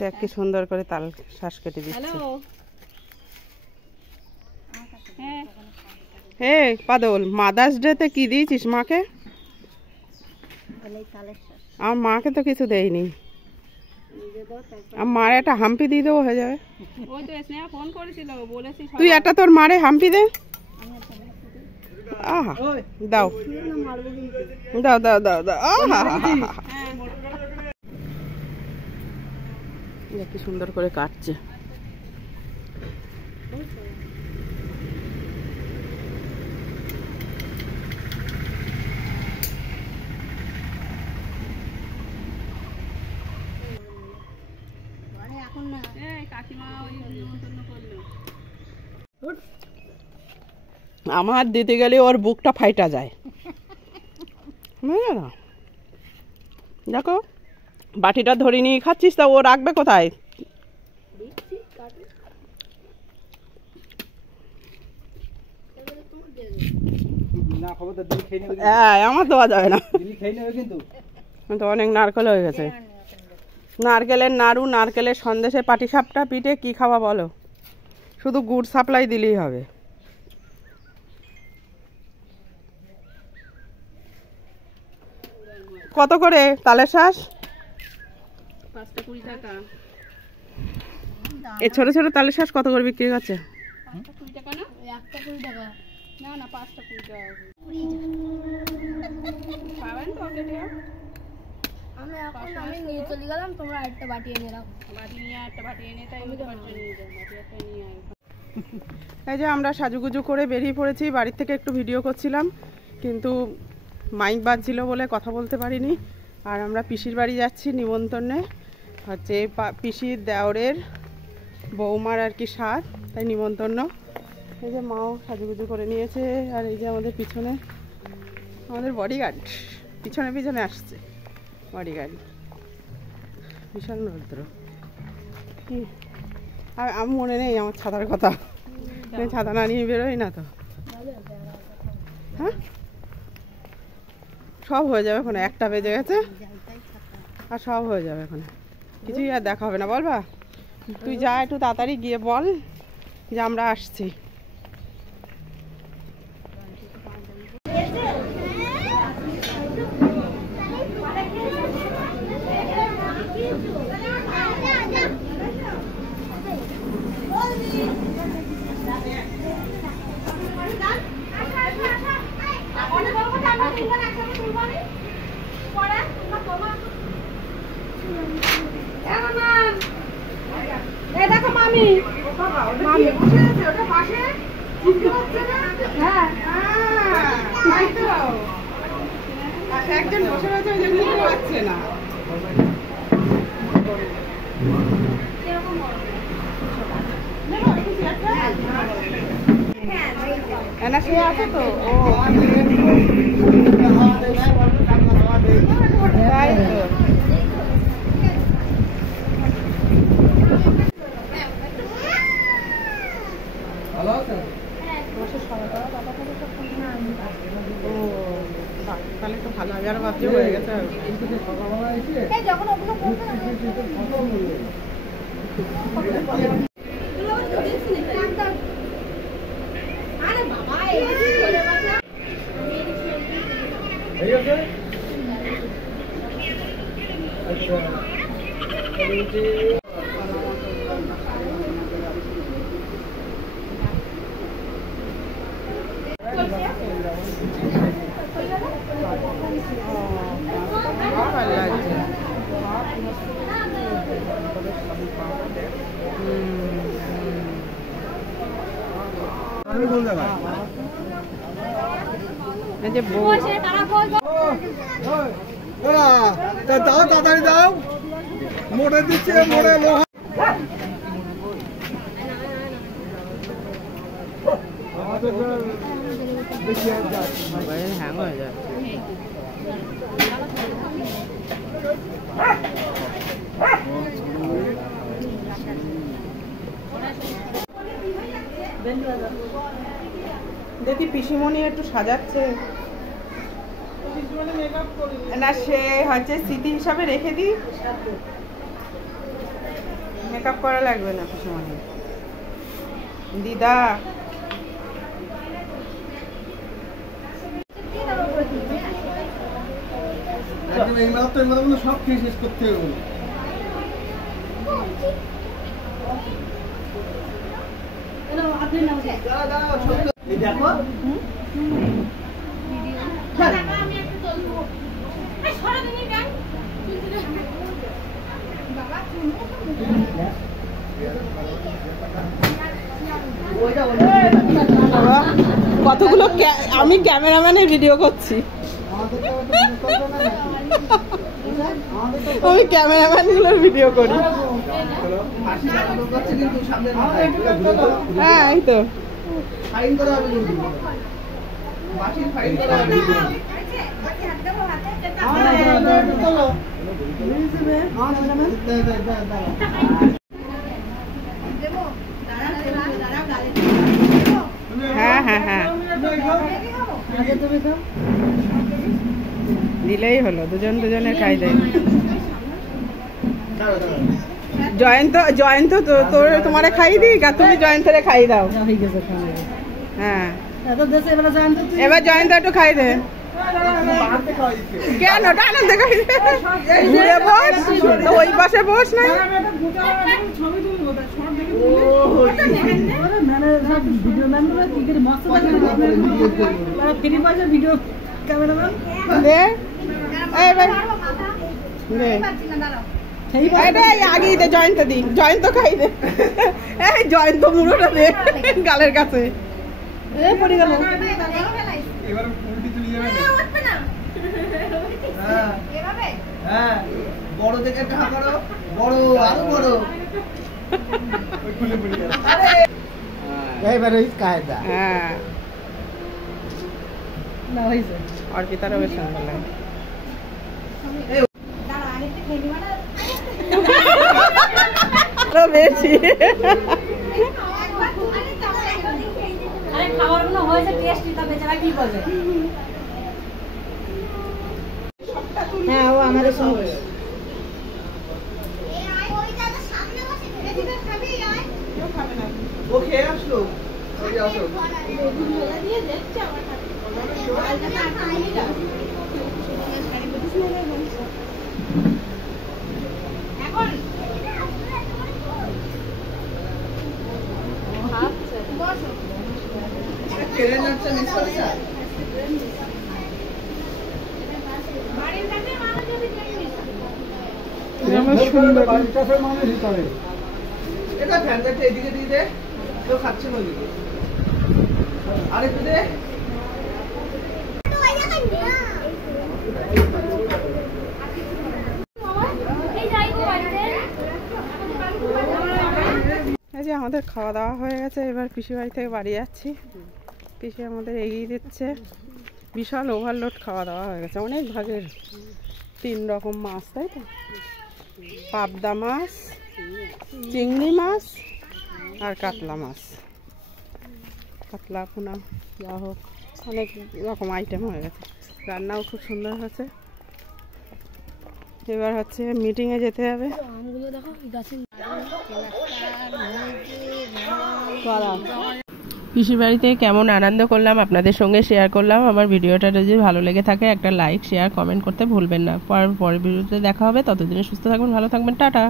দেখ কি সুন্দর করে তাল শ্বাস কেটে দিচ্ছে। হে পাদল, মাদার্স ডেতে কি দিয়েছিস মাকে? আমার মাকে তো কিছু দেয়নি। আমার মার একটা হাম্পি দিয়ে দেবো, হয়ে যাবে। তুই একটা তোর মারে হাম্পি দে। আহা, দাও দাও দাও দাও দাও। আহা, কি সুন্দর করে কাটছে। আমার দিতে গেলে ওর বুকটা ফাইটা যায়। দেখো বাটিটা ধরে নিয়ে খাচ্ছিস, তা ও রাখবে কোথায়? আমার দেওয়া যাবে না, তো অনেক নারকেল হয়ে গেছে। নারকেলের নাড়ু, নারকেলের সন্দেশে পাটিসাপটা পিঠে কি খাওয়া বলো? শুধু গুড় সাপ্লাই দিলেই হবে। কত করে তালের শ্বাস? 5 টাকা। এই ছোট ছোট তালের শ্বাস কত করে বিক্রি করছে? 20 টাকা না? 20 টাকা না, না 20 টাকা। পাবেন তো কেটে। আমি নিয়ে চলে গেলাম, তোমরা একটা বাটি এনে রাখো। বাটি নিয়ে একটা বাটি এনে তাই আমি বাটি নিয়ে যাই, বাটি একটা নিয়ে আই। এই যে আমরা সাজুগুজু করে বেরিয়ে পড়েছি, বাড়ির থেকে একটু ভিডিও করছিলাম, কিন্তু মাইক বাজছিল বলে কথা বলতে পারিনি। আর আমরা পিসির বাড়ি যাচ্ছি নিমন্ত্রণে, হচ্ছে পিসির দেওরের বৌমার আর কি সাথ, তাই নিমন্ত্রণ। এই যে মাও সাজুগুজু করে নিয়েছে, আর এই যে আমাদের পিছনে আমাদের বডিগার্ড পিছনে পিছনে আসছে। বডিগার্ড ভীষণ রৌদ্র। আর আমি মনে নেই আমার ছাতার কথা, ছাতা না নিয়ে বেরোই না তো। হ্যাঁ সব হয়ে যাবে এখন, 1টা বেজে গেছে, আর সব হয়ে যাবে এখন, কিছুই আর দেখা হবে না। বলবা তুই যা একটু তাড়াতাড়ি গিয়ে বল যে আমরা আসছি। দেখো মামি, মামি বসে আছে ওটা পাশে, চিনতে পারছে না? হ্যাঁ একজন বসে আছে, ওই জন্য চিনতে পারছে না। এনা সে আছে তো, ও তাই তো। তাহলে তো ভালো হবে, আর ভাবছি হয়ে গেছে। দাও তাড়াতাড়ি দাও, মোড়ে দিচ্ছে, মোড়ে লোহা। হ্যাং হয়ে যায়। দেখি পিসিমণি একটু সাজাচ্ছে। না সে হচ্ছে স্মৃতি হিসাবে রেখে দিই, মেকআপ করা লাগবে না পিসিমণি। দিদা এই মাত্র সব খেয়ে শেষ করতে হবে। দেখো কতগুলো আমি ক্যামেরাম্যানের ভিডিও করছি, আমি ক্যামেরাম্যান গুলোর ভিডিও করি। হ্যাঁ এই তো হ্যাঁ হ্যাঁ হ্যাঁ দিলেই হলো, দুজনের খাই দেয়। জয়ন্ত তোর তোমারে খাই দিই, আর তুমি জয়ন্তরে খাই দাও। হ্যাঁ এবার জয়ন্ত একটু খাই দে। কেন আনন্দ খাই দে, ঘুরে বস, ওই পাশে বস না। আগেই দে জয়ন্ত দি, জয়ন্ত খাই দে। এই জয়ন্ত মুড়োটা দে গালের কাছে। পড়ে গেল বড় দেখে করো, বড় আরো বড়। হ্যাঁ অর্পিতারও বেশ সুন্দর লাগে। বেশি হ্যাঁ ও আমাদের সঙ্গে ও খেয়ে আসলো। এটা ফ্যানটা এদিকে দিয়ে দে, কেউ খাচ্ছে না ওইদিকে। আরেকটু দে। এই যে আমাদের খাওয়া দাওয়া হয়ে গেছে, এবার পিসি বাড়ি থেকে বাড়ি যাচ্ছি। পিসি আমাদের এগিয়ে দিচ্ছে, বিশাল ওভারলোড খাওয়া দাওয়া হয়ে গেছে, অনেক ভাগের 3 রকম মাছ, তাই তো পাবদা মাছ, চিংড়ি মাছ আর কাতলা মাছ, কাতলা পোনা যা হোক অনেক রকম আইটেম হয়ে গেছে, রান্নাও খুব সুন্দর হয়েছে। এবার হচ্ছে মিটিংয়ে যেতে হবে। পিসির বাড়িতে কেমন আনন্দ করলাম আপনাদের সঙ্গে শেয়ার করলাম। আমার ভিডিওটা যদি ভালো লেগে থাকে একটা লাইক শেয়ার কমেন্ট করতে ভুলবেন না। পরের ভিডিওতে দেখা হবে, ততদিনে সুস্থ থাকবেন, ভালো থাকবেন, টাটা।